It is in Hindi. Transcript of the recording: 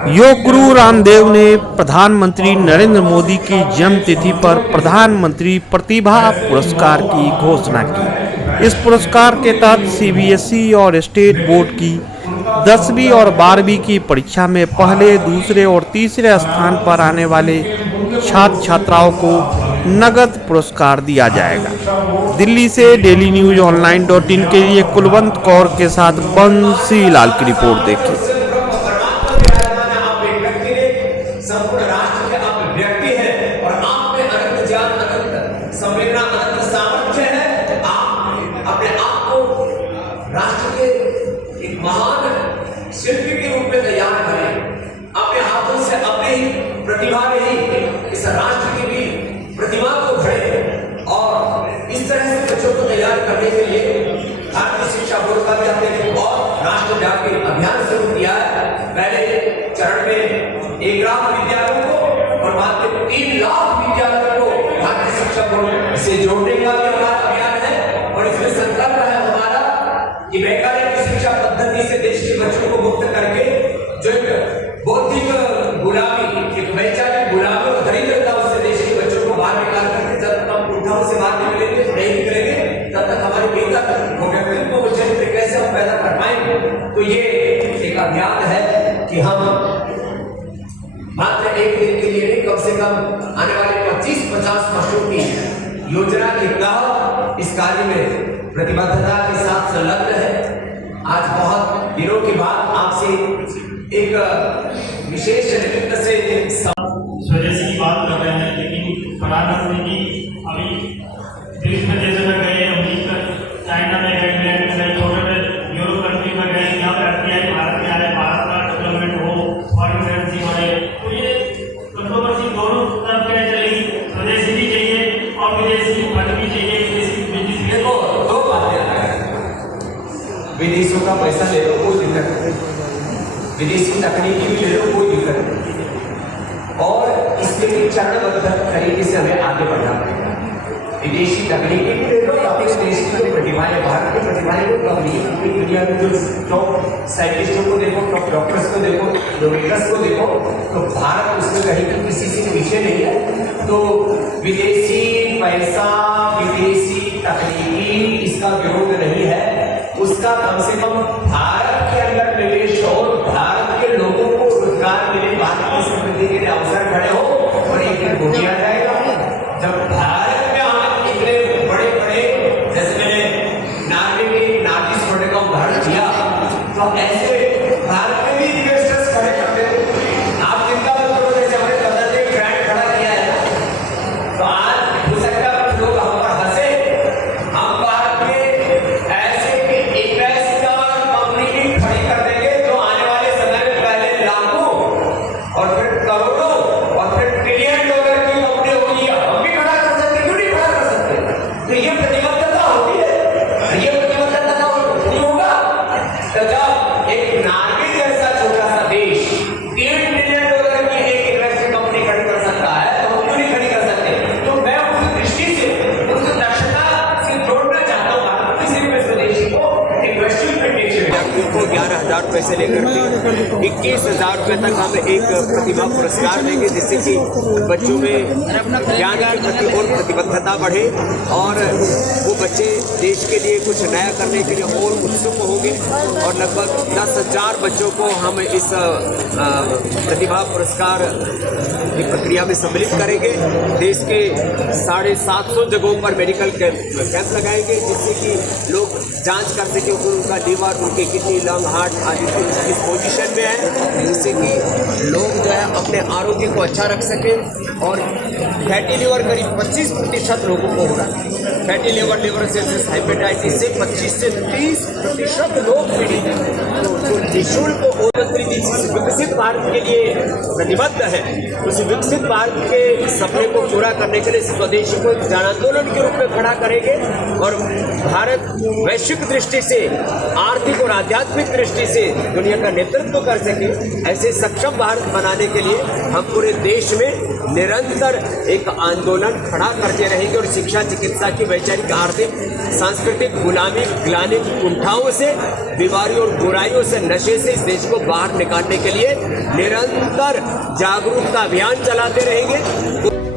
योग गुरु रामदेव ने प्रधानमंत्री नरेंद्र मोदी की जन्मतिथि पर प्रधानमंत्री प्रतिभा पुरस्कार की घोषणा की। इस पुरस्कार के तहत सीबीएसई और स्टेट बोर्ड की 10वीं और 12वीं की परीक्षा में पहले, दूसरे और तीसरे स्थान पर आने वाले छात्र छात्राओं को नगद पुरस्कार दिया जाएगा। दिल्ली से डेली न्यूज ऑनलाइन.इन के लिए कुलवंत कौर के साथ बंसी लाल की रिपोर्ट देखिए। संपूर्ण राष्ट्र के आप व्यक्ति हैं और आप में अनंत ज्ञान, अनंत संवेदना, अनंत सामर्थ्य है। आप अपने आप को राष्ट्र के एक महान शिल्पी के रूप में तैयार करें। अपने हाथों से अपनी प्रतिभा में ही इस राष्ट्र की भी प्रतिभा को गढ़ें और इस तरह से बच्चों को तैयार करने के लिए भारतीय शिक्षा बोर्ड का भी हमने और राष्ट्रव्यापी अभियान शुरू किया है। पहले चरण में 1 लाख विद्यालयों को और बाद में 3 लाख विद्यालयों को भारतीय शिक्षा बोर्ड से जोड़ने का भी हमारा अभियान है। और इसमें संकल्प है हमारा कि वैज्ञानिक शिक्षा पद्धति से देश के बच्चों को मुक्त करके जो एक बौद्धिक गुलामी, एक वैचारिक गुलामी और दरिद्रता उससे देश के बच्चों को बाहर निकाल करके जब तक हम उठाओं से बाहर निकलेंगे, नहीं निकलेंगे, तब तक हमारी बेहतर व्यक्तित्व को चरित्र कैसे हम पैदा कर पाएंगे। तो ये एक अभियान है कि हम मात्र एक दिन के लिए नहीं, कम से कम आने वाले 25-50 वर्षों की योजना के तहत इस कार्य में प्रतिबद्धता के साथ संलग्न है। आज बहुत दिनों के बाद आपसे एक विशेष निमित्त से स्वदेशी की बात कर रहे हैं, लेकिन प्रधानमंत्री जी अभी देश में देश में गए, अमेरिका, चाइना में गए, इंग्लैंड में गए, छोटे यूरोप कंट्री में गए, यहाँ पर एफडीआई भारत में आ रहे, भारत का डेवलपमेंट हो, फॉरेन करेंसी बढ़े, तो ये कंट्रोवर्सी दोनों तरफ के चलेगी। स्वदेशी भी चाहिए और विदेशी फंड भी चाहिए, विदेशी देखो दो बातें हैं। विदेशों का पैसा ले लो, कोई दिक्कत नहीं, विदेशी तकनीकी भी ले लो, कोई दिक्कत नहीं, और इसके लिए चरणबद्ध तरीके से हमें आगे बढ़ना पड़ेगा। विदेशी तकनीकी भी ले लो, अपने देश की प्रतिभाएं, भारत की प्रतिभाएं को कम नहीं, पूरी दुनिया में जो टॉप साइंटिस्टों को देखो, टॉप डॉक्टर्स को देखो, इनोवेटर्स को देखो, तो भारत उसमें कहीं भी किसी से विषय नहीं है। तो विदेशी पैसा, विदेशी तकनीकी, इसका विरोध नहीं है, उसका कम से कम भारत के अंदर निवेश हो, भारत के लोगों को रोजगार मिले, भारत की समृद्धि के लिए अवसर खड़े हो, और एक दिन हो दिया जाएगा जब भारत में हम इतने बड़े बड़े, जैसे मैंने नार्वे के नार्डिस प्रोडक्ट का उदाहरण दिया, तो ऐसे भारत में भी इन्वेस्टर्स खड़े करते हैं। आप चिंता मत करो, जैसे हमने बदल के ट्रेंड खड़ा किया है, तो आज हो सकता है लोग हम पर हंसे, हम भारत में ऐसे इन्वेस्टर कंपनी खड़ी कर देंगे जो आने वाले समय में पहले लाखों और फिर करोड़ों और फिर ट्रिलियन डॉलर की कंपनी होगी। हम भी खड़ा कर सकते, क्यों नहीं खड़ा कर सकते? तो ये प्रतिबद्धता होती है, ये प्रतिबद्धता नहीं होगा तो जब एक नार्वे जैसा छोटा सा देश 3 ट्रिलियन डॉलर की एक इन्वेस्टमेंट कंपनी खड़ी कर सकता है, तो हम क्यों नहीं खड़ी कर सकते? तो मैं उस दृष्टि से, उस दक्षता से जोड़ना चाहता हूँ किसी भी स्वदेशी को इन्वेस्टमेंट को 11,000 रुपए से लेकर 21,000 रुपए तक हम एक प्रतिभा पुरस्कार देंगे, जिससे कि बच्चों में ज्ञान के प्रति और प्रतिबद्धता बढ़े और वो बच्चे देश के लिए कुछ नया करने के लिए और उत्सुक होंगे। और लगभग 10,000 बच्चों को हम इस प्रतिभा पुरस्कार की प्रक्रिया में सम्मिलित करेंगे। देश के 750 जगहों पर मेडिकल कैंप लगाएंगे, जिससे कि लोग जांच कर सकें कि उनका लीवर, उनकी किडनी, लंग, हार्ट आदि किस पोजीशन में है, जिससे कि लोग जो है अपने आरोग्य को अच्छा रख सकें। और फैटी लीवर करीब 25% लोगों को हो रहा है। फैटी लीवर से हाइपेटाइटिस से 25 से 30% लोग पीड़ित हैं। तो निःशुल्क और विकसित भारत के लिए प्रतिबद्ध है। उस विकसित भारत के सपने को पूरा करने के लिए स्वदेशी को जन आंदोलन के रूप में खड़ा करेंगे और भारत वैश्विक दृष्टि से, आर्थिक और आध्यात्मिक दृष्टि से दुनिया का नेतृत्व कर सके, ऐसे सक्षम भारत बनाने के लिए हम पूरे देश में निरंतर एक आंदोलन खड़ा करते रहेंगे और शिक्षा, चिकित्सा की वैचारिक, आर्थिक, सांस्कृतिक गुलामी, ग्लानि, कुंठाओं से, बीमारियों और बुराइयों से, नशे से इस देश को बाहर निकालने के लिए निरंतर जागरूकता अभियान चलाते रहेंगे।